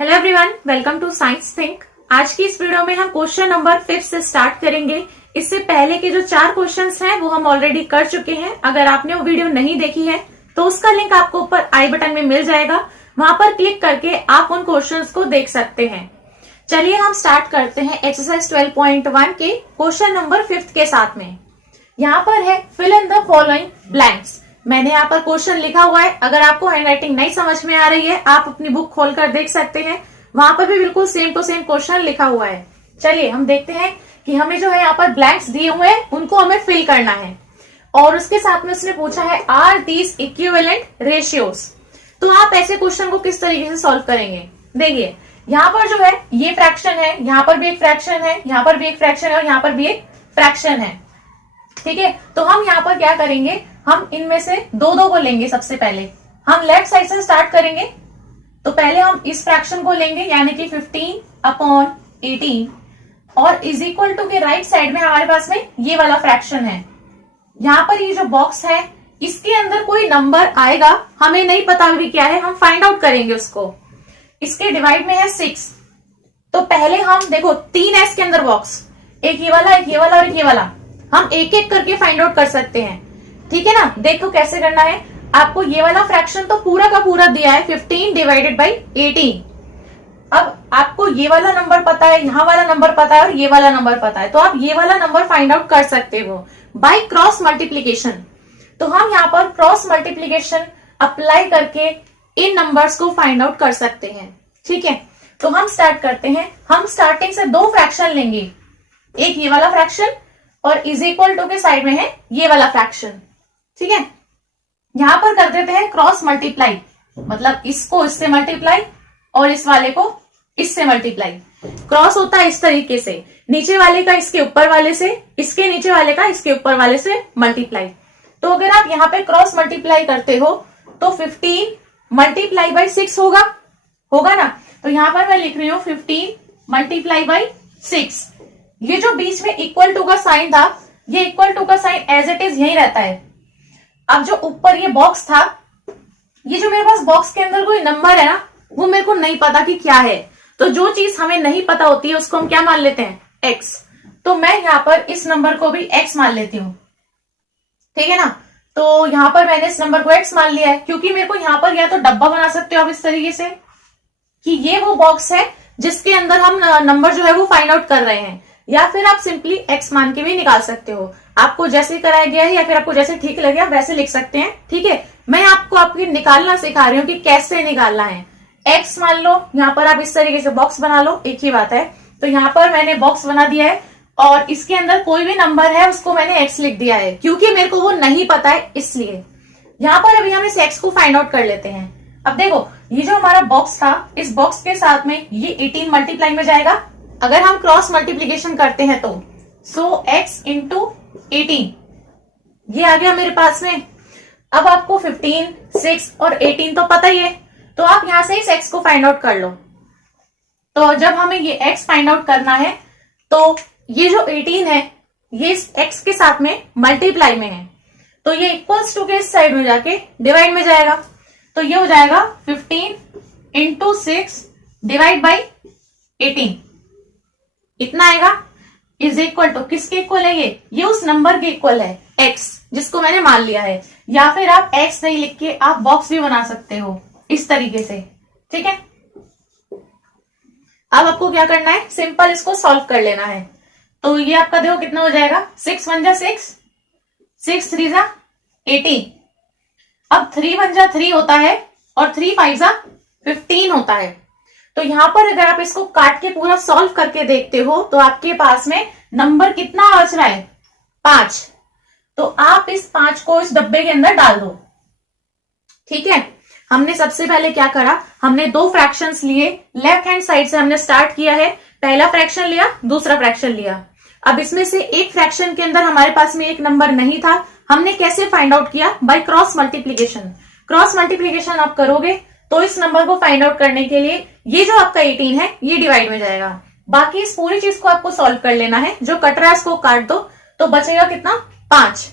Hello everyone, welcome to science think. आज की इस वीडियो में हम क्वेश्चन नंबर 5 से स्टार्ट करेंगे। इससे पहले के जो 4 क्वेश्चंस हैं वो हम ऑलरेडी कर चुके हैं। अगर आपने वो वीडियो नहीं देखी है तो उसका लिंक आपको ऊपर आई बटन में मिल जाएगा, वहां पर क्लिक करके आप उन क्वेश्चंस को देख सकते हैं। चलिए हम स्टार्ट करते हैं एक्सरसाइज 12.1 के क्वेश्चन नंबर 5 के साथ में। यहाँ पर है fill in the following blanks. मैंने यहाँ पर क्वेश्चन लिखा हुआ है। अगर आपको हैंडराइटिंग नहीं समझ में आ रही है आप अपनी बुक खोलकर देख सकते हैं, वहां पर भी बिल्कुल सेम टू सेम क्वेश्चन लिखा हुआ है। चलिए हम देखते हैं कि हमें जो है यहाँ पर ब्लैंक्स दिए हुए हैं उनको हमें फिल करना है। और उसके साथ में उसने पूछा है आर दीज इक्विवेलेंट रेशियोज। तो आप ऐसे क्वेश्चन को किस तरीके से सॉल्व करेंगे, देखिए यहाँ पर जो है ये फ्रैक्शन है, यहाँ पर भी एक फ्रैक्शन है, यहाँ पर भी एक फ्रैक्शन है और यहाँ पर भी एक फ्रैक्शन है। ठीक है, तो हम यहाँ पर क्या करेंगे, हम इनमें से दो दो को लेंगे। सबसे पहले हम लेफ्ट साइड से स्टार्ट करेंगे। तो पहले हम इस फ्रैक्शन को लेंगे यानी कि 15/18 और इज इक्वल टू के राइट साइड में हमारे पास में ये वाला फ्रैक्शन है। यहाँ पर ये जो बॉक्स है इसके अंदर कोई नंबर आएगा, हमें नहीं पता अभी क्या है, हम फाइंड आउट करेंगे उसको। इसके डिवाइड में है 6। तो पहले हम देखो 3 है इसके अंदर बॉक्स, एक ये वाला, एक ये वाला और एक ये वाला। हम एक एक करके फाइंड आउट कर सकते हैं। ठीक है ना, देखो कैसे करना है। आपको ये वाला फ्रैक्शन तो पूरा का पूरा दिया है 15/18। अब आपको ये वाला नंबर पता है, यहाँ वाला नंबर पता है और ये वाला नंबर पता है, तो आप ये वाला नंबर फाइंड आउट कर सकते हो बाय क्रॉस मल्टीप्लीकेशन। तो हम यहाँ पर क्रॉस मल्टीप्लीकेशन अप्लाई करके इन नंबर्स को फाइंड आउट कर सकते हैं। ठीक है, तो हम स्टार्ट करते हैं। हम स्टार्टिंग से 2 फ्रैक्शन लेंगे, एक ये वाला फ्रैक्शन और इज इक्वल टू के साइड में है ये वाला फ्रैक्शन। ठीक है, यहां पर कर देते हैं क्रॉस मल्टीप्लाई, मतलब इसको इससे मल्टीप्लाई और इस वाले को इससे मल्टीप्लाई। क्रॉस होता है इस तरीके से, नीचे वाले का इसके ऊपर वाले से, इसके नीचे वाले का इसके ऊपर वाले से मल्टीप्लाई। तो अगर आप यहाँ पे क्रॉस मल्टीप्लाई करते हो तो 15 मल्टीप्लाई बाई 6 होगा ना। तो यहां पर मैं लिख रही हूं 15 मल्टीप्लाई बाई 6। ये जो बीच में इक्वल टू का साइन था, ये इक्वल टू का साइन एज इट इज यही रहता है। अब जो ऊपर ये बॉक्स था, ये जो मेरे पास बॉक्स के अंदर कोई नंबर है ना, वो मेरे को नहीं पता कि क्या है। तो जो चीज हमें नहीं पता होती है उसको हम क्या मान लेते हैं, x। तो मैं यहाँ पर इस नंबर को भी x मान लेती हूँ। ठीक है ना, तो यहाँ पर मैंने इस नंबर को x मान लिया है, क्योंकि मेरे को यहाँ पर या तो डब्बा बना सकते हो आप इस तरीके से कि ये वो बॉक्स है जिसके अंदर हम नंबर जो है वो फाइंड आउट कर रहे हैं, या फिर आप सिंपली x मान के भी निकाल सकते हो। आपको जैसे कराया गया है या फिर आपको जैसे ठीक लगे आप वैसे लिख सकते हैं। ठीक है, मैं आपको आपकी निकालना सिखा रही हूँ कि कैसे निकालना है। x मान लो, यहाँ पर आप इस तरीके से बॉक्स बना लो, एक ही बात है। तो यहाँ पर मैंने बॉक्स बना दिया है और इसके अंदर कोई भी नंबर है उसको मैंने x लिख दिया है, क्योंकि मेरे को वो नहीं पता है इसलिए। यहाँ पर अभी हम इस x को फाइंड आउट कर लेते हैं। अब देखो ये जो हमारा बॉक्स था, इस बॉक्स के साथ में ये 18 मल्टीप्लाई में जाएगा अगर हम क्रॉस मल्टीप्लीकेशन करते हैं तो। सो x इंटू 18 ये आ गया मेरे पास में। अब आपको 15, 6 और 18 तो पता ही है, तो आप यहां से इस x को फाइंड आउट कर लो। तो जब हमें ये x फाइंड आउट करना है तो ये जो 18 है ये इस x के साथ में मल्टीप्लाई में है, तो ये इक्वल्स टू के इस साइड में जाके डिवाइड में जाएगा। तो ये हो जाएगा 15 इंटू 6 डिवाइड बाई 18, इतना आएगा। इज इक्वल टू किसके इक्वल है, ये उस नंबर के इक्वल है x, जिसको मैंने मान लिया है। या फिर आप x नहीं लिख के आप बॉक्स भी बना सकते हो इस तरीके से। ठीक है, अब आपको क्या करना है, सिंपल इसको सॉल्व कर लेना है। तो ये आपका देखो कितना हो जाएगा, 6 1 जा 6, 6 3 जा 18। अब 3 1 जा 3 होता है और 3 5 जा 15 होता है। तो यहां पर अगर आप इसको काट के पूरा सॉल्व करके देखते हो तो आपके पास में नंबर कितना बच रहा है, 5। तो आप इस 5 को इस डब्बे के अंदर डाल दो। ठीक है, हमने सबसे पहले क्या करा, हमने 2 फ्रैक्शंस लिए, लेफ्ट हैंड साइड से हमने स्टार्ट किया है। पहला फ्रैक्शन लिया, दूसरा फ्रैक्शन लिया। अब इसमें से एक फ्रैक्शन के अंदर हमारे पास में एक नंबर नहीं था, हमने कैसे फाइंड आउट किया, by cross multiplication. Cross multiplication आप करोगे तो इस नंबर को फाइंड आउट करने के लिए ये जो आपका 18 है ये डिवाइड में जाएगा। बाकी इस पूरी चीज को आपको सॉल्व कर लेना है। जो कट रहा है इसको काट दो, तो बचेगा कितना, 5।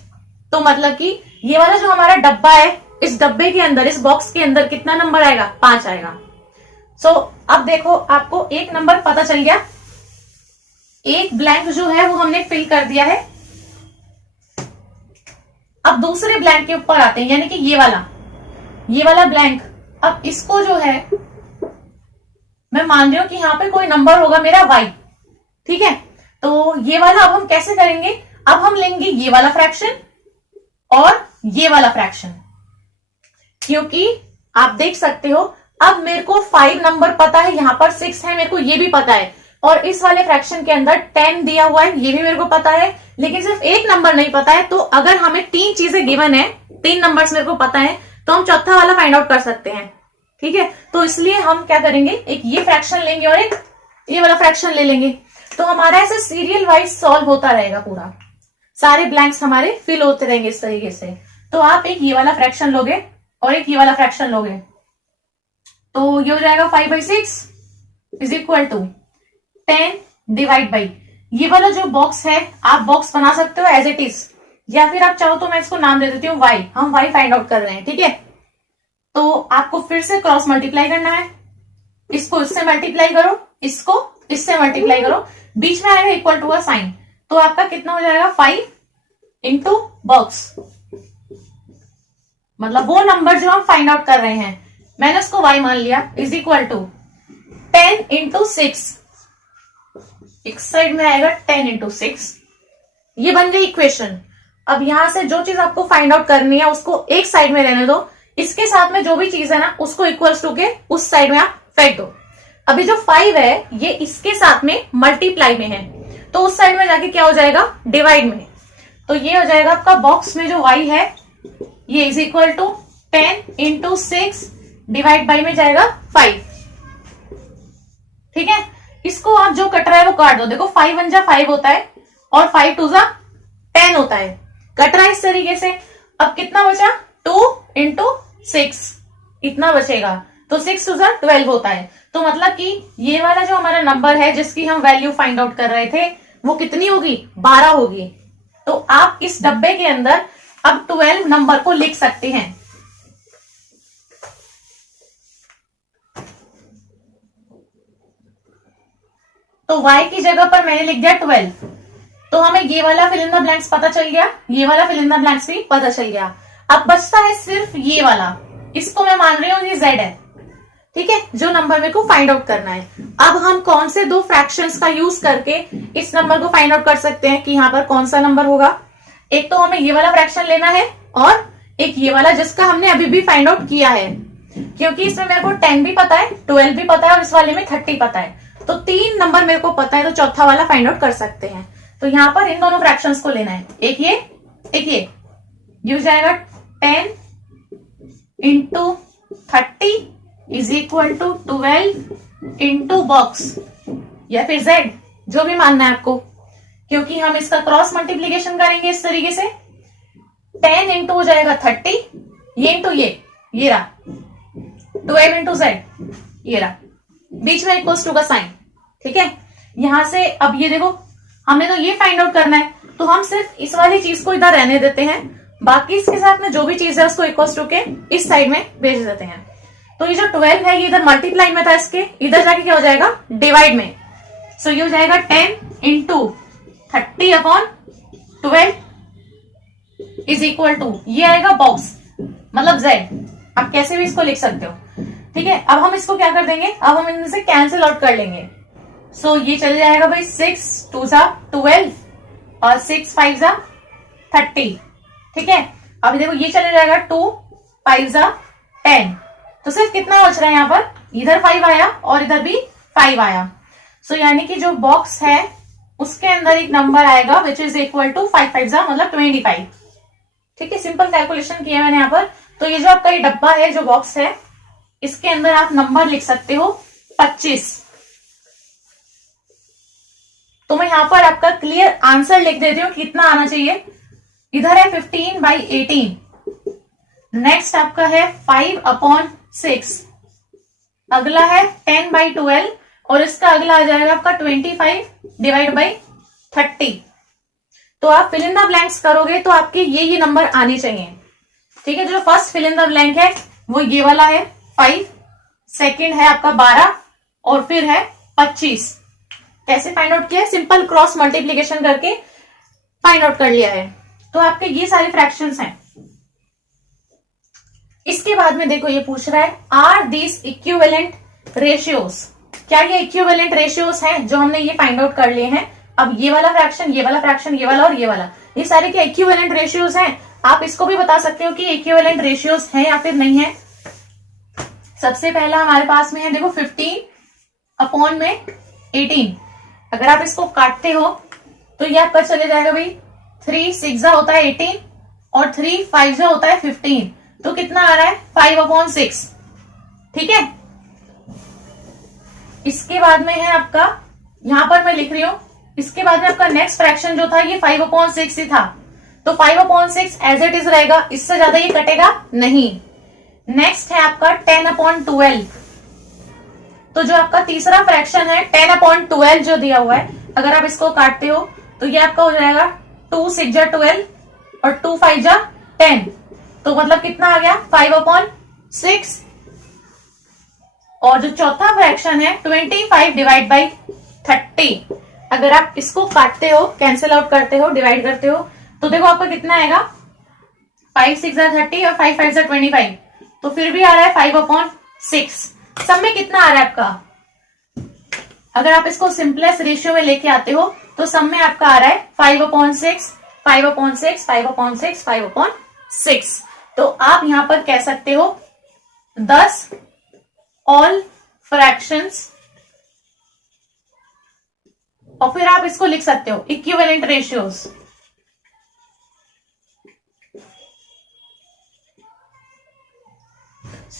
तो मतलब कि ये वाला जो हमारा डब्बा है, इस डब्बे के अंदर, इस बॉक्स के अंदर कितना नंबर आएगा, 5 आएगा। सो अब देखो आपको एक नंबर पता चल गया, एक ब्लैंक जो है वो हमने फिल कर दिया है। अब दूसरे ब्लैंक के ऊपर आते हैं, यानी कि ये वाला ब्लैंक। अब इसको जो है मैं मान रही हूं कि यहाँ पे कोई नंबर होगा मेरा y, ठीक है। तो ये वाला अब हम कैसे करेंगे, अब हम लेंगे ये वाला फ्रैक्शन और ये वाला फ्रैक्शन, क्योंकि आप देख सकते हो अब मेरे को 5 नंबर पता है, यहां पर 6 है, मेरे को ये भी पता है, और इस वाले फ्रैक्शन के अंदर 10 दिया हुआ है, ये भी मेरे को पता है, लेकिन सिर्फ एक नंबर नहीं पता है। तो अगर हमें 3 चीजें गिवन है, 3 नंबर्स मेरे को पता है, तो हम चौथा वाला फाइंड आउट कर सकते हैं, ठीक है। तो इसलिए हम क्या करेंगे, एक ये फ्रैक्शन लेंगे और एक ये वाला फ्रैक्शन ले लेंगे। तो हमारा ऐसे सीरियल वाइज सॉल्व होता रहेगा, पूरा सारे ब्लैंक्स हमारे फिल होते रहेंगे इस तरीके से। तो आप एक ये वाला फ्रैक्शन लोगे और एक ये वाला फ्रैक्शन लोगे, तो ये हो जाएगा 5/6 is equal to 10 divide by, ये वाला जो बॉक्स है आप बॉक्स बना सकते हो एज इट इज, या फिर आप चाहो तो मैं इसको नाम दे देती हूँ y, हम y फाइंड आउट कर रहे हैं, ठीक है। तो आपको फिर से क्रॉस मल्टीप्लाई करना है, इसको इससे मल्टीप्लाई करो, इसको इससे मल्टीप्लाई करो, बीच में आएगा इक्वल टू का साइन, तो आपका कितना हो जाएगा 5 इंटू बॉक्स, मतलब वो नंबर जो हम फाइंड आउट कर रहे हैं, मैंने उसको y मान लिया, इज इक्वल टू 10 इंटू 6, एक साइड में आएगा 10 इंटू 6, ये बन गई इक्वेशन। अब यहां से जो चीज आपको फाइंड आउट करनी है उसको एक साइड में रहने दो, इसके साथ में जो भी चीज है ना उसको इक्वल्स टू के उस साइड में आप फेंक दो। अभी जो 5 है ये इसके साथ में मल्टीप्लाई में है, तो उस साइड में जाके क्या हो जाएगा, डिवाइड में। तो ये हो जाएगा आपका बॉक्स में जो y है ये is equal to 10 into 6 divide by में जाएगा 5, ठीक है। इसको आप जो कट रहा है वो काट दो, देखो 5 1 जा 5 होता है और 5 2 जा 10 होता है, कट रहा है इस तरीके से। अब कितना बचा, 2 इंटू 6 इतना बचेगा, तो 6 2 जा 12 होता है। तो मतलब कि ये वाला जो हमारा नंबर है जिसकी हम वैल्यू फाइंड आउट कर रहे थे वो कितनी होगी, 12 होगी। तो आप इस डब्बे के अंदर अब 12 नंबर को लिख सकते हैं। तो y की जगह पर मैंने लिख दिया 12, तो हमें ये वाला फिल इन द ब्लैंक्स पता चल गया, ये वाला फिल इन द ब्लैंक्स भी पता चल गया। अब बचता है सिर्फ ये वाला, इसको मैं मान रही हूं ये z है, ठीक है, जो नंबर मेरे को फाइंड आउट करना है। अब हम कौन से 2 फ्रैक्शंस का यूज करके इस नंबर को फाइंड आउट कर सकते हैं कि यहाँ पर कौन सा नंबर होगा। एक तो हमें ये वाला फ्रैक्शन लेना है और एक ये वाला जिसका हमने अभी भी फाइंड आउट किया है, क्योंकि इसमें मेरे को 10 भी पता है, 12 भी पता है और इस वाले में 30 पता है, तो 3 नंबर मेरे को पता है, तो चौथा वाला फाइंड आउट कर सकते हैं। तो यहाँ पर इन दोनों फ्रैक्शंस को लेना है, एक ये एक ये हो जाएगा 10 into 30 is equal to 12 into box या फिर z, जो भी मानना है आपको, क्योंकि हम इसका क्रॉस मल्टीप्लीकेशन करेंगे इस तरीके से। 10 इंटू हो जाएगा 30, ये इंटू ये रहा 12 इंटू z, ये रहा, बीच में इक्वल्स टू का साइन, ठीक है। यहां से अब ये देखो हमने तो ये फाइंड आउट करना है, तो हम सिर्फ इस वाली चीज को इधर रहने देते हैं, बाकी इसके साथ में जो भी चीज है उसको इक्वल्स टू के इस साइड में भेज देते हैं। तो ये जो 12 है ये इधर मल्टीप्लाई में था, इसके इधर जाके क्या हो जाएगा, डिवाइड में। सो ये हो जाएगा 10 into 30 upon 12 is equal to, ये आएगा बॉक्स मतलब z, आप कैसे भी इसको लिख सकते हो, ठीक है। अब हम इसको क्या कर देंगे, अब हम इनसे कैंसिल आउट कर लेंगे। सो ये चले जाएगा भाई 6 2 जा 12 और 6 5 जा 30, ठीक है। अब देखो ये चले जाएगा 2 5 जा 10, तो सिर्फ कितना बच रहा है यहाँ पर, इधर 5 आया और इधर भी 5 आया। सो यानी कि जो बॉक्स है उसके अंदर एक नंबर आएगा विच इज इक्वल टू 5 5 जा मतलब 25, ठीक है। सिंपल कैलकुलेशन किया मैंने यहाँ पर। तो ये जो आपका ये डब्बा है, जो बॉक्स है, इसके अंदर आप नंबर लिख सकते हो 25। तो मैं यहाँ पर आपका क्लियर आंसर लिख देती हूँ कितना आना चाहिए। इधर है 15/18, नेक्स्ट आपका है 5/6, अगला है 10/12 और इसका अगला आ जाएगा आपका 25 डिवाइड बाई 30। तो आप फिल इन द ब्लैंक्स करोगे तो आपके ये नंबर आने चाहिए, ठीक है। जो first fill in the blank है वो ये वाला है 5, सेकंड है आपका 12, और फिर है 25। कैसे फाइंड आउट किया है? सिंपल क्रॉस मल्टीप्लीकेशन करके फाइंड आउट कर लिया है। तो आपके ये सारे फ्रैक्शंस हैं। इसके बाद में देखो ये पूछ रहा है आर दिस इक्विवेलेंट रेशियोज। क्या ये इक्विवेलेंट रेशियोज हैं जो हमने ये फाइंड आउट कर लिए हैं? अब ये वाला फ्रैक्शन, ये वाला फ्रैक्शन, ये वाला और ये वाला, ये सारे क्या इक्विवेलेंट रेशियोज हैं? आप इसको भी बता सकते हो कि इक्विवेलेंट रेशियोज हैं या फिर नहीं है। सबसे पहला हमारे पास में है देखो 15 अपॉन में 18। अगर आप इसको काटते हो तो ये आपका चले जाएगा भाई 3 6 होता है 18 और 3 5 होता है 15। तो कितना आ रहा है? 5/6। ठीक है। इसके बाद में है आपका, यहां पर मैं लिख रही हूं, इसके बाद में आपका नेक्स्ट फ्रैक्शन जो था ये 5/6 ही था। तो 5/6 एज इट इज रहेगा, इससे ज्यादा ये कटेगा नहीं। नेक्स्ट है आपका 10/12। तो जो आपका तीसरा फ्रैक्शन है 10/12 जो दिया हुआ है, अगर आप इसको काटते हो तो ये आपका हो जाएगा 2 6 12 और 2 5 10। तो मतलब कितना आ गया? 5/6। और जो चौथा फ्रैक्शन है 25 डिवाइड बाई 30। अगर आप इसको काटते हो, कैंसिल आउट करते हो, डिवाइड करते हो, तो देखो आपका कितना आएगा? 5 6 30 और 5 5 25। तो फिर भी आ रहा है 5/6। सब में कितना आ रहा है आपका? अगर आप इसको सिंपलेस्ट रेशियो में लेके आते हो तो सब में आपका आ रहा है 5/6 5/6 5/6 5/6। तो आप यहां पर कह सकते हो 10 ऑल फ्रैक्शंस, और फिर आप इसको लिख सकते हो इक्विवेलेंट रेशियोज।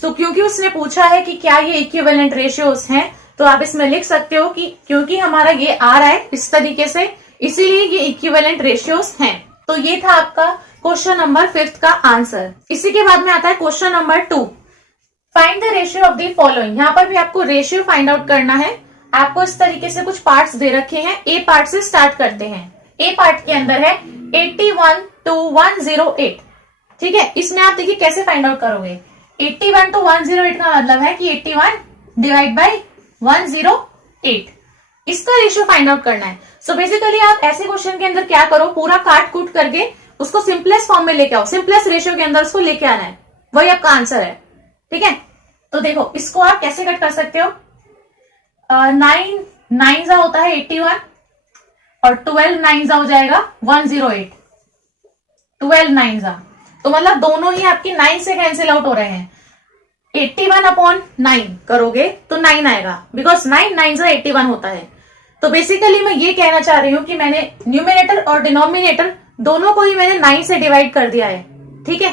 तो क्योंकि उसने पूछा है कि क्या ये इक्विवेलेंट रेशियोज हैं, तो आप इसमें लिख सकते हो कि क्योंकि हमारा ये आ रहा है इस तरीके से, इसीलिए ये इक्विवेलेंट रेशियोज हैं। तो ये था आपका क्वेश्चन नंबर 5 का आंसर। इसी के बाद में आता है question number 2। Find the ratio of the following. यहाँ पर भी आपको रेशियो फाइंड आउट करना है। आपको इस तरीके से कुछ पार्ट्स दे रखे हैं। ए पार्ट से स्टार्ट करते हैं। ए पार्ट के अंदर है 81 to 108। ठीक है, इसमें आप देखिए कैसे फाइंड आउट करोगे। 81 to 108 का मतलब है कि 81 डिवाइड बाई 108, इसका रेशियो फाइंड आउट करना है। सो बेसिकली आप ऐसे क्वेश्चन के अंदर क्या करो, पूरा काट कूट करके उसको सिंपलेस्ट फॉर्म में लेके आओ, सिंपलेस्ट रेशियो के अंदर उसको लेके आना है, वही आपका आंसर है। ठीक है, तो देखो इसको आप कैसे कट कर सकते हो। 9 9 होता है 81 और 12 9 हो जाएगा 108। 12 9 तो मतलब दोनों ही आपकी 9 से कैंसिल आउट हो रहे हैं। 81/9 करोगे तो 9 आएगा, बिकॉज 9 9 81 होता है। तो बेसिकली मैं ये कहना चाह रही हूं कि मैंने न्यूमिनेटर और डिनोमिनेटर दोनों को ही मैंने 9 से डिवाइड कर दिया है। ठीक है,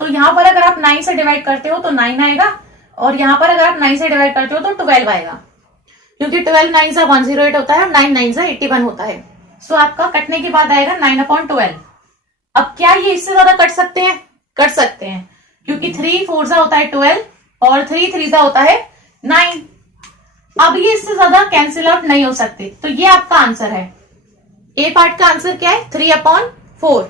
तो यहां पर अगर आप 9 से डिवाइड करते हो तो 9 आएगा, और यहां पर अगर आप 9 से डिवाइड करते हो तो 12 आएगा, क्योंकि 12 9 108 होता है और 9 9 81 होता है। सो आपका कटने के बाद आएगा 9/12। अब क्या ये इससे ज्यादा कट सकते हैं? कट सकते हैं, क्योंकि 3 4 होता है 12 और 3 3 होता है 9। अब ये इससे ज्यादा कैंसिल आउट नहीं हो सकते, तो ये आपका आंसर है। ए पार्ट का आंसर क्या है? 3/4।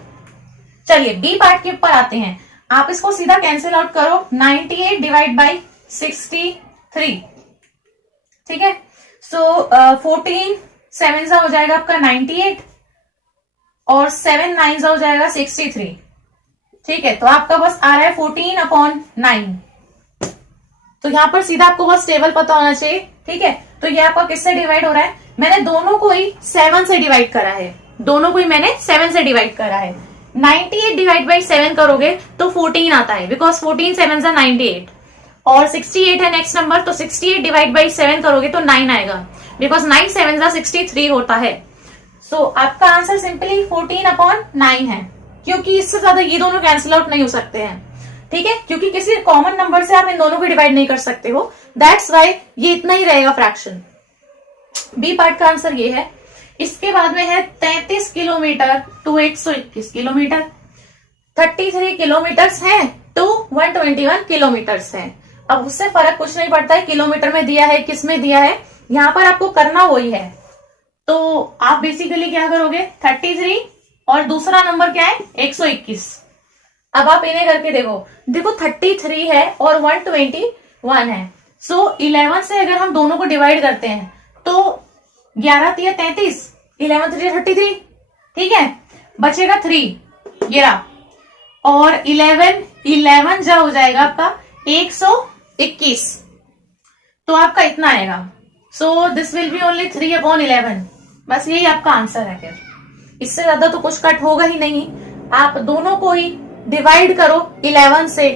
चलिए बी पार्ट के ऊपर आते हैं। आप इसको सीधा कैंसिल आउट करो, 98 डिवाइड बाई 63। ठीक है, सो 14 7 हो जाएगा आपका 98 और 7 9 हो जाएगा 63। ठीक है, तो आपका बस आ रहा है 14/9। तो यहां पर सीधा आपको बस टेबल पता होना चाहिए। ठीक है, तो ये आपका किससे डिवाइड हो रहा है? मैंने दोनों को ही 7 से डिवाइड करा है, दोनों को ही मैंने 7 से डिवाइड करा है। 98 डिवाइड बाई 7 करोगे तो 14 आता है, बिकॉज 14 7 98, और 68 है नेक्स्ट नंबर, तो 68 डिवाइड बाई 7 करोगे तो 9 आएगा, बिकॉज 9 7 63 होता है। सो आपका आंसर सिंपली 14/9 है, क्योंकि इससे ज्यादा ये दोनों कैंसिल आउट नहीं हो सकते हैं। ठीक है, क्योंकि किसी कॉमन नंबर से आप इन दोनों को डिवाइड नहीं कर सकते हो, दैट्स वाई ये इतना ही रहेगा फ्रैक्शन। बी पार्ट का आंसर ये है। इसके बाद में है 33 किलोमीटर टू 121 किलोमीटर। 33 किलोमीटर्स हैं टू 121 किलोमीटर्स हैं। अब उससे फर्क कुछ नहीं पड़ता है किलोमीटर में दिया है किस में दिया है, यहां पर आपको करना वही है। तो आप बेसिकली क्या करोगे, 33 और दूसरा नंबर क्या है 121। अब आप इन्हें करके देखो, देखो 33 है और 121 है। सो 11 से अगर हम दोनों को डिवाइड करते हैं तो 11 3 33, 11 3 33, ठीक है, बचेगा 3, ये रहा, और 11 जा हो जाएगा आपका 121, तो आपका इतना आएगा। So this will be only 3/11, बस यही आपका आंसर है। फिर इससे ज्यादा तो कुछ कट होगा ही नहीं, आप दोनों को ही डिवाइड करो 11 से,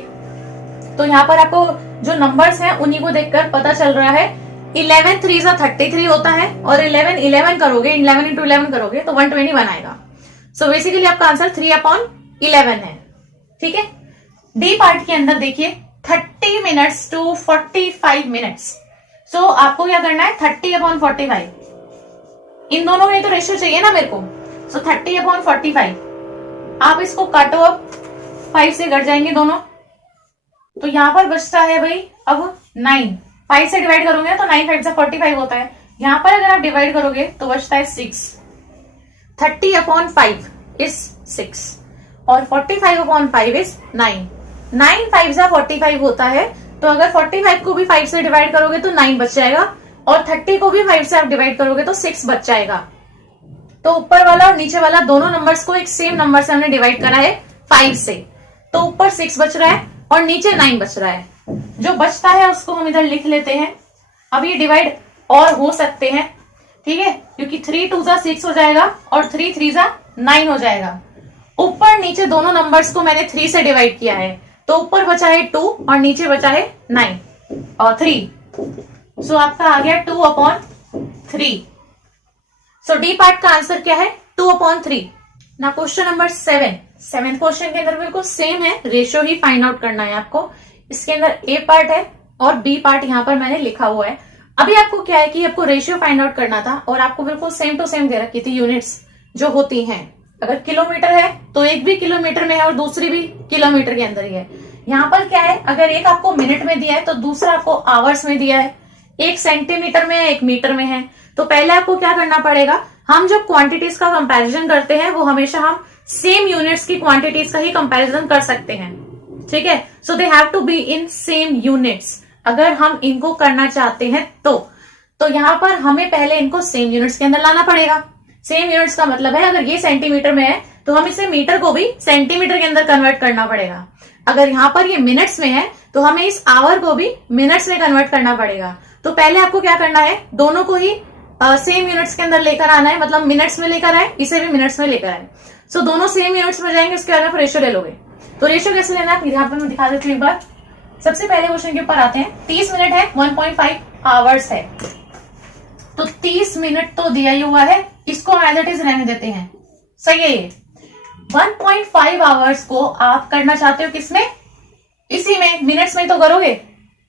तो यहाँ पर आपको जो नंबर्स हैं उन्हीं को देखकर पता चल रहा है। 11 3 जा 33 होता है, और 11 करोगे, 11 into 11 करोगे तो 121 आएगा। सो बेसिकली आपका आंसर 3/11 है, ठीक है। डी पार्ट के अंदर देखिए 30 मिनट्स टू 45 मिनट्स। सो आपको क्या करना है, 30/45, इन दोनों में तो रेशियो चाहिए ना मेरे को। सो 30/45, आप इसको काटो, अब 5 से घट जाएंगे दोनों, तो यहां पर बचता है भाई अब 9। 5 से डिवाइड करोगे तो 9 5 से 45 होता है। यहां पर अगर आप डिवाइड करोगे तो बचता है 6। 30/5 इज 6 और 45/5 इज 9। 9 5 जा 45 होता है, तो अगर 45 को भी 5 से डिवाइड करोगे तो 9 बच जाएगा, और 30 को भी 5 से आप डिवाइड करोगे तो 6 बच जाएगा। तो ऊपर वाला और नीचे वाला दोनों नंबर्स को एक सेम नंबर से हमने डिवाइड करा है 5 से, तो ऊपर 6 बच रहा है और नीचे 9 बच रहा है। जो बचता है उसको हम इधर लिख लेते हैं। अब ये डिवाइड और हो सकते हैं, ठीक है, क्योंकि 3 2 जा 6 हो जाएगा और 3 3 जा 9 हो जाएगा। ऊपर नीचे दोनों नंबर्स को मैंने 3 से डिवाइड किया है, तो ऊपर बचा है 2 और नीचे बचा है 9 और 3। सो आपका आ गया 2/3। सो डी पार्ट का आंसर क्या है, 2/3। ना क्वेश्चन नंबर 7 क्वेश्चन के अंदर बिल्कुल सेम है, रेशियो ही फाइंड आउट करना है आपको। इसके अंदर ए पार्ट है और बी पार्ट यहाँ पर मैंने लिखा हुआ है। अभी आपको क्या है कि आपको रेशियो फाइंड आउट करना था, और आपको बिल्कुल सेम टू सेम दे रखी थी यूनिट्स जो होती हैं। अगर किलोमीटर है तो एक भी किलोमीटर में है और दूसरी भी किलोमीटर के अंदर ही है। यहाँ पर क्या है, अगर एक आपको मिनट में दिया है तो दूसरा आपको आवर्स में दिया है, एक सेंटीमीटर में है, एक मीटर में है। तो पहले आपको क्या करना पड़ेगा, हम जब क्वांटिटीज का कंपैरिजन करते हैं वो हमेशा हम सेम यूनिट्स की क्वांटिटीज का ही कंपैरिजन कर सकते हैं, ठीक है। So they have to be in same units अगर हम इनको करना चाहते हैं तो यहाँ पर हमें पहले इनको सेम यूनिट्स के अंदर लाना पड़ेगा। सेम यूनिट्स का मतलब है अगर ये सेंटीमीटर में है तो हम इसे मीटर को भी सेंटीमीटर के अंदर कन्वर्ट करना पड़ेगा। अगर यहाँ पर ये मिनट्स में है तो हमें इस आवर को भी मिनट्स में कन्वर्ट करना पड़ेगा। तो पहले आपको क्या करना है, दोनों को ही सेम यूनिट्स के अंदर लेकर आना है, मतलब मिनट्स में लेकर आए, इसे भी मिनट्स में लेकर आए। सो दोनों सेम यूनिट्स में जाएंगे, उसके बाद आप रेशियो ले लोगे। तो रेशियो कैसे लेना है यहाँ पर मैं दिखा देती हूँ एक बार। सबसे पहले क्वेश्चन के ऊपर आते हैं। 30 मिनट है, 1.5 आवर्स है, तो 30 मिनट तो दिया ही हुआ है, इसको हम एज इट इज रहने देते हैं, सही है ये। 1.5 आवर्स को आप करना चाहते हो किसमें, इसी में, मिनट्स में तो करोगे,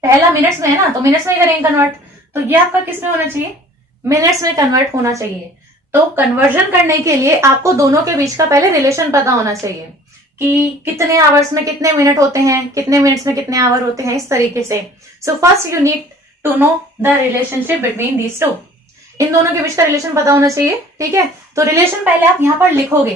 पहला मिनट्स में है ना, तो मिनट्स में करेंगे कन्वर्ट। तो ये आपका किसमें होना चाहिए, मिनट्स में कन्वर्ट होना चाहिए। तो कन्वर्जन करने के लिए आपको दोनों के बीच का पहले रिलेशन पता होना चाहिए कि कितने आवर्स में कितने मिनट होते हैं, कितने मिनट्स में कितने आवर होते हैं, इस तरीके से। So first you need to know the relationship between these two. इन दोनों के बीच का रिलेशन पता होना चाहिए, ठीक है। तो रिलेशन पहले आप यहाँ पर लिखोगे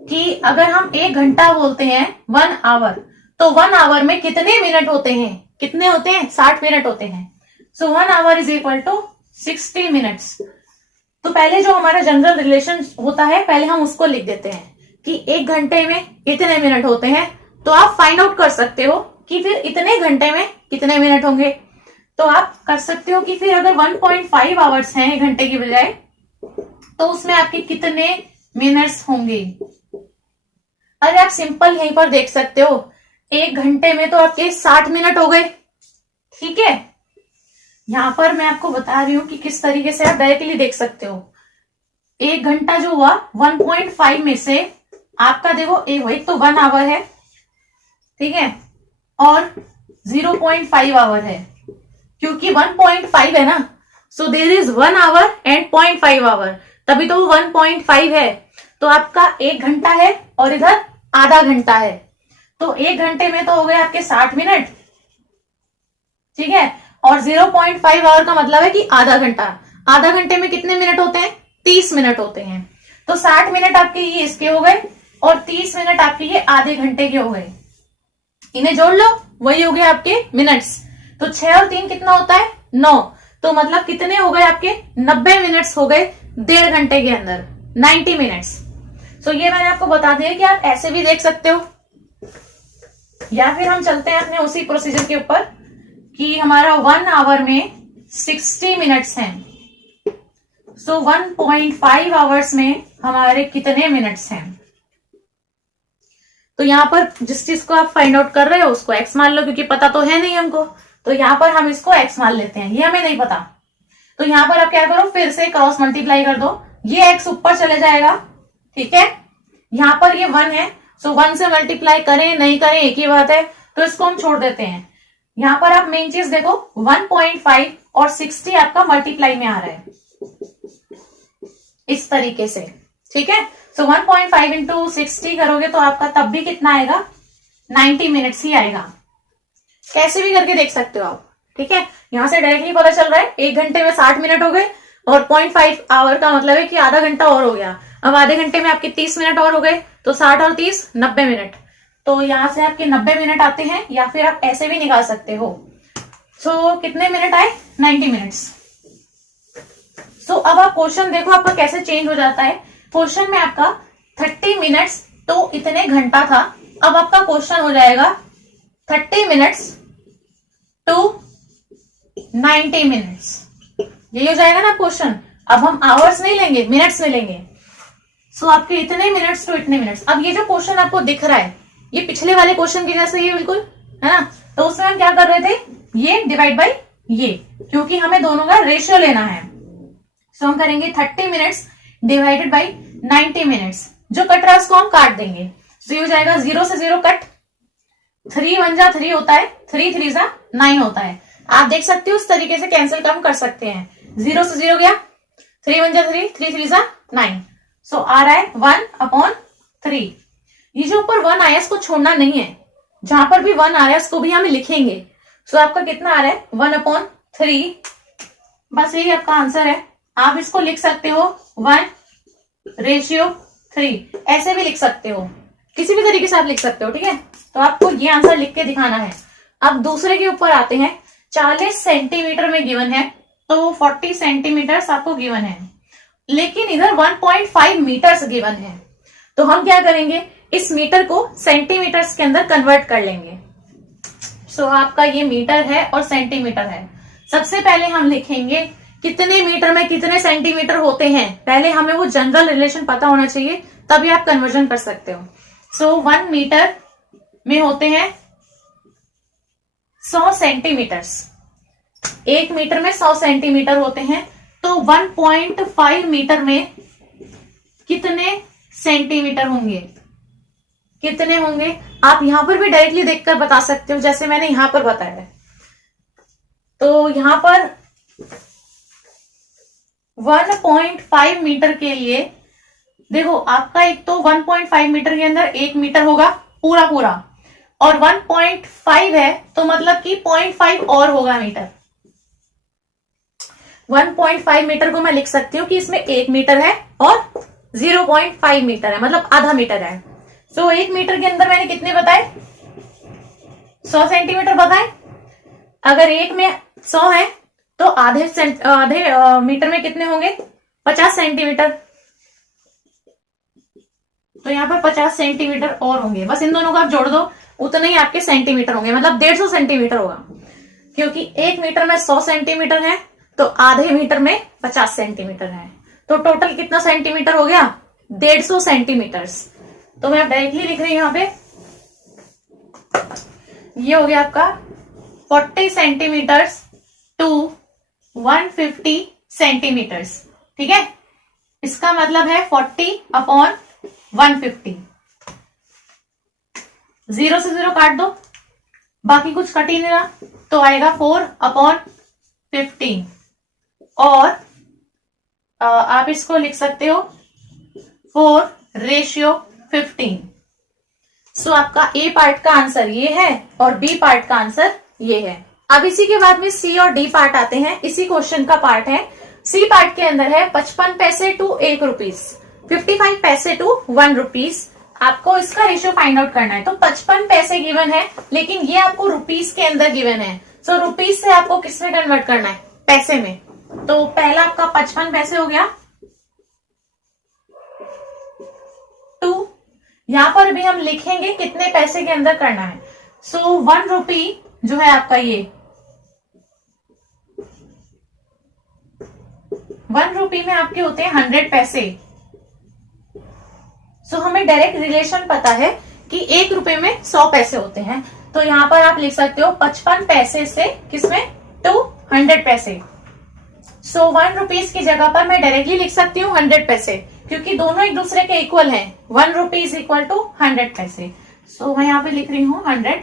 कि अगर हम 1 घंटा बोलते हैं 1 आवर, तो 1 आवर में कितने मिनट होते हैं, कितने होते हैं, 60 मिनट होते हैं। So 1 hour is equal to 60 minutes. तो पहले जो हमारा जनरल रिलेशन होता है पहले हम उसको लिख देते हैं कि 1 घंटे में इतने मिनट होते हैं। तो आप फाइंड आउट कर सकते हो कि फिर इतने घंटे में कितने मिनट होंगे। तो आप कर सकते हो कि फिर अगर 1.5 आवर्स हैं 1 घंटे की बजाय, तो उसमें आपके कितने मिनट्स होंगे। अरे आप सिंपल यहीं पर देख सकते हो, 1 घंटे में तो आपके 60 मिनट हो गए, ठीक है। यहां पर मैं आपको बता रही हूं कि किस तरीके से आप डायरेक्टली देख सकते हो। 1 घंटा जो हुआ 1.5 में से आपका देखो एक तो 1 आवर है, ठीक है, और 0.5 आवर है, क्योंकि 1.5 है ना। So there is 1 hour and 0.5 hour, तभी तो 1.5 है। तो आपका 1 घंटा है और इधर आधा घंटा है, तो 1 घंटे में तो हो गए आपके 60 मिनट, ठीक है। और 0.5 आवर का मतलब है कि आधा घंटा। आधा घंटे में कितने मिनट होते हैं, 30 मिनट होते हैं। तो 60 मिनट आपके ये इसके हो गए और 30 मिनट आपके ये आधे घंटे के हो गए। इन्हें जोड़ लो, वही हो गए आपके मिनट्स। तो 6 और 3 कितना होता है 9। तो मतलब कितने हो गए आपके 90 मिनट्स हो गए 1.5 घंटे के अंदर 90 मिनट्स। तो ये मैंने आपको बता दिया कि आप ऐसे भी देख सकते हो, या फिर हम चलते हैं अपने उसी प्रोसीजर के ऊपर कि हमारा 1 आवर में 60 मिनट्स हैं। सो 1.5 आवर्स में हमारे कितने मिनट्स हैं। तो यहां पर जिस चीज को आप फाइंड आउट कर रहे हो उसको एक्स मान लो, क्योंकि पता तो है नहीं हमको, तो यहां पर हम इसको एक्स मान लेते हैं, ये हमें नहीं पता। तो यहां पर आप क्या करो, फिर से क्रॉस मल्टीप्लाई कर दो, ये एक्स ऊपर चले जाएगा, ठीक है। यहां पर ये 1 है, सो 1 से मल्टीप्लाई करें नहीं करें एक ही बात है, तो इसको हम छोड़ देते हैं। यहां पर आप मेन चीज देखो 1.5 और 60 आपका मल्टीप्लाई में आ रहा है इस तरीके से, ठीक है। सो 1.5 इंटू 60 करोगे तो आपका तब भी कितना आएगा 90 मिनट्स ही आएगा। कैसे भी करके देख सकते हो आप, ठीक है। यहां से डायरेक्टली पता चल रहा है 1 घंटे में 60 मिनट हो गए, और 0.5 आवर का मतलब है कि आधा घंटा और हो गया। अब आधे घंटे में आपके 30 मिनट और हो गए, तो 60 और 30 90 मिनट। तो यहां से आपके 90 मिनट आते हैं, या फिर आप ऐसे भी निकाल सकते हो। सो कितने मिनट आए 90 मिनट्स। सो अब आप क्वेश्चन देखो आपका कैसे चेंज हो जाता है। क्वेश्चन में आपका 30 मिनट्स तो इतने घंटा था, अब आपका क्वेश्चन हो जाएगा 30 मिनट्स टू 90 मिनट्स, यही हो जाएगा ना क्वेश्चन। अब हम आवर्स नहीं लेंगे, मिनट्स में लेंगे। सो आपके इतने मिनट्स टू इतने मिनट्स। अब ये जो क्वेश्चन आपको दिख रहा है ये पिछले वाले क्वेश्चन के जैसे ही बिल्कुल है ना, तो उसमें हम क्या कर रहे थे, ये डिवाइड बाई ये, क्योंकि हमें दोनों का रेशियो लेना है। सो हम करेंगे 30 मिनट्स डिवाइडेड बाई 90 मिनट्स, जो कट रहा है उसको हम काट देंगे। सो ये हो जाएगा 0 से 0 कट, 3 1 जा 3 होता है, 3 3 जा 9 होता है। आप देख सकते हो उस तरीके से कैंसिल कम कर सकते हैं। 0 से 0 गया, 3 1 जा 3, 3 3 जा 9। सो आ रहा है 1/3। ये जो ऊपर 1 आया इसको छोड़ना नहीं है, जहां पर भी 1 आ रहा है उसको भी हम लिखेंगे। सो आपका कितना आ रहा है 1/3। बस यही आपका आंसर है। आप इसको लिख सकते हो 1/3, ऐसे भी लिख सकते हो, किसी भी तरीके से आप लिख सकते हो, ठीक है। तो आपको ये आंसर लिख के दिखाना है। अब दूसरे के ऊपर आते हैं। 40 सेंटीमीटर में गिवन है, तो 40 सेंटीमीटर आपको गिवन है, लेकिन इधर 1.5 मीटर्स गिवन है। तो हम क्या करेंगे, इस मीटर को सेंटीमीटर्स के अंदर कन्वर्ट कर लेंगे। सो आपका ये मीटर है और सेंटीमीटर है। सबसे पहले हम लिखेंगे कितने मीटर में कितने सेंटीमीटर होते हैं। पहले हमें वो जनरल रिलेशन पता होना चाहिए, तभी आप कन्वर्जन कर सकते हो। सो 1 मीटर में होते हैं 100 सेंटीमीटर्स, 1 मीटर में 100 सेंटीमीटर होते हैं। तो 1.5 मीटर में कितने सेंटीमीटर होंगे, कितने होंगे आप यहां पर भी डायरेक्टली देखकर बता सकते हो, जैसे मैंने यहां पर बताया है। तो यहां पर 1.5 मीटर के लिए देखो, आपका एक तो 1.5 मीटर के अंदर 1 मीटर होगा पूरा पूरा, और 1.5 है तो मतलब कि 0.5 और होगा मीटर। 1.5 मीटर को मैं लिख सकती हूँ कि इसमें 1 मीटर है और 0.5 मीटर है, मतलब आधा मीटर है। सो 1 मीटर के अंदर मैंने कितने बताए 100 सेंटीमीटर बताए। अगर 1 में 100 है तो आधे मीटर में कितने होंगे 50 सेंटीमीटर। तो यहाँ पर 50 सेंटीमीटर और होंगे, बस इन दोनों को आप जोड़ दो, उतने ही आपके सेंटीमीटर होंगे, मतलब 150 सेंटीमीटर होगा। क्योंकि 1 मीटर में 100 सेंटीमीटर है तो आधे मीटर में 50 सेंटीमीटर है, तो टोटल कितना सेंटीमीटर हो गया 150 सेंटीमीटर। तो मैं डायरेक्टली लिख रही हूं यहाँ पे, ये हो गया आपका 40 सेंटीमीटर टू 150 सेंटीमीटर, ठीक है। इसका मतलब है 40/150। 0 से 0 काट दो, बाकी कुछ कट ही नहीं रहा, तो आएगा 4/15। और आप इसको लिख सकते हो 4/15। सो आपका ए पार्ट का आंसर ये है और बी पार्ट का आंसर ये है। अब इसी के बाद में सी और डी पार्ट आते हैं। इसी क्वेश्चन का पार्ट है। सी पार्ट के अंदर है 55 पैसे टू 1 रुपीज, 55 पैसे टू 1 रुपीज, आपको इसका रेशियो फाइंड आउट करना है। तो 55 पैसे गिवन है, लेकिन ये आपको रुपीस के अंदर गिवन है। सो रुपीस से आपको किस में कन्वर्ट करना है? पैसे में। तो पहला आपका 55 पैसे हो गया, 2। यहां पर भी हम लिखेंगे कितने पैसे के अंदर करना है। सो 1 रुपी जो है आपका ये 1 रुपी में आपके होते हैं 100 पैसे। सो हमें डायरेक्ट रिलेशन पता है कि 1 रुपए में 100 पैसे होते हैं। तो यहां पर आप लिख सकते हो 55 पैसे से किसमें? टू 100 पैसे। सो 1 रुपीज की जगह पर मैं डायरेक्टली लिख सकती हूँ 100 पैसे, क्योंकि दोनों एक दूसरे के इक्वल हैं। 1 रुपी इज इक्वल टू 100 पैसे। सो मैं यहाँ पे लिख रही हूँ 100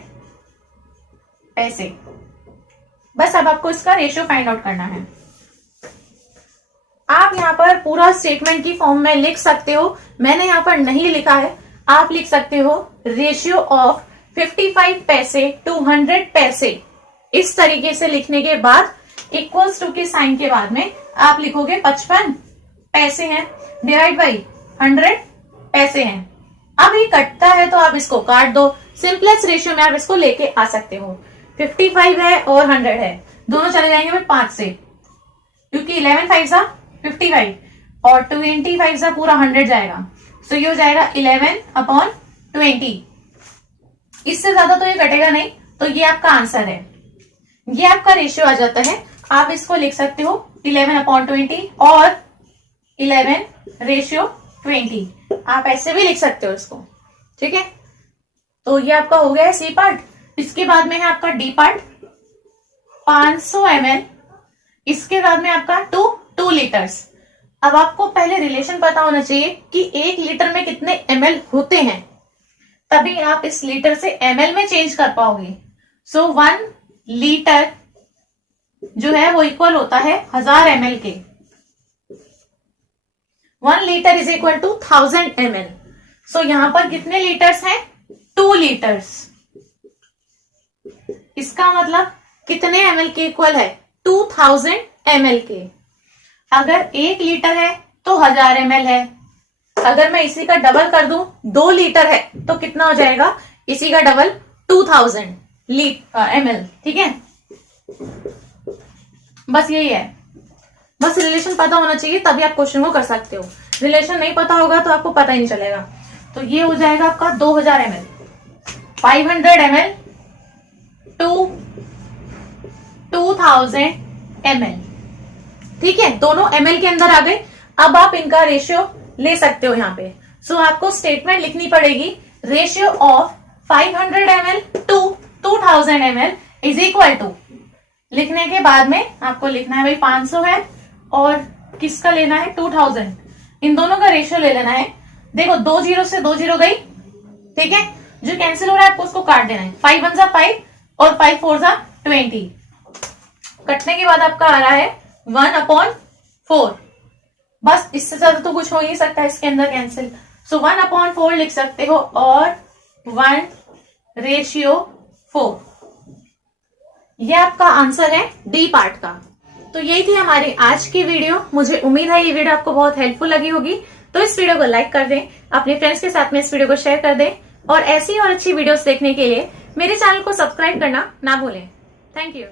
पैसे। बस अब आपको इसका रेशियो फाइंड आउट करना है। आप यहाँ पर पूरा स्टेटमेंट की फॉर्म में लिख सकते हो, मैंने यहाँ पर नहीं लिखा है। आप लिख सकते हो रेशियो ऑफ 55 पैसे टू 100 पैसे। इस तरीके से लिखने के बाद इक्वल्स टू के साइन के बाद में आप लिखोगे 55 पैसे हैं डिवाइड बाई 100 पैसे हैं। अब ये कटता है तो आप इसको काट दो। सिंपलेस्ट रेशियो में आप इसको लेके आ सकते हो। 55 है और 100 है, दोनों चले जाएंगे 5 से, क्योंकि 11 5 सा 55 और 25 सा पूरा 100 जाएगा। सो ये हो जाएगा 11/20। इससे ज्यादा तो ये कटेगा नहीं, तो ये आपका आंसर है। ये आपका रेशियो आ जाता है। आप इसको लिख सकते हो 11/20 और 11:20। आप ऐसे भी लिख सकते हो इसको, ठीक है। तो ये आपका हो गया है सी पार्ट। इसके बाद में है आपका डी पार्ट, 500 ml। इसके बाद में आपका 2 लीटर्स। अब आपको पहले रिलेशन पता होना चाहिए कि 1 लीटर में कितने ml होते हैं, तभी आप इस लीटर से ml में चेंज कर पाओगे। सो 1 लीटर जो है वो इक्वल होता है 1000 ml के। 1 litre is equal to 1000 ml। So यहां पर कितने लीटर्स हैं? 2 लीटर्स। इसका मतलब कितने ml के इक्वल है? 2000 ml के। अगर 1 लीटर है तो 1000 ml है। अगर मैं इसी का डबल कर दूं, 2 लीटर है तो कितना हो जाएगा? इसी का डबल 2000 ml, ठीक है। बस यही है, बस रिलेशन पता होना चाहिए तभी आप क्वेश्चन को कर सकते हो। रिलेशन नहीं पता होगा तो आपको पता ही नहीं चलेगा। तो ये हो जाएगा आपका 2000 ml, 500 ml टू 2000 ml, ठीक है। दोनों ml के अंदर आ गए। अब आप इनका रेशियो ले सकते हो यहाँ पे। सो आपको स्टेटमेंट लिखनी पड़ेगी, ratio of 500 ml to 2000 ml is equal to. लिखने के बाद में आपको लिखना है भाई 500 है और किसका लेना है? 2000। इन दोनों का रेशियो ले लेना है। देखो 2 0 से 2 0 गई, ठीक है। जो कैंसिल हो रहा है आपको उसको काट देना है। 5 1 सा 5 और 5 4 सा 20। कटने के बाद आपका आ रहा है 1/4। बस इससे ज्यादा तो कुछ हो ही नहीं सकता इसके अंदर कैंसिल। सो 1/4 लिख सकते हो और 1/4। ये आपका आंसर है डी पार्ट का। तो यही थी हमारी आज की वीडियो। मुझे उम्मीद है ये वीडियो आपको बहुत हेल्पफुल लगी होगी। तो इस वीडियो को लाइक कर दें, अपने फ्रेंड्स के साथ में इस वीडियो को शेयर कर दें और ऐसी और अच्छी वीडियोस देखने के लिए मेरे चैनल को सब्सक्राइब करना ना भूलें। Thank you.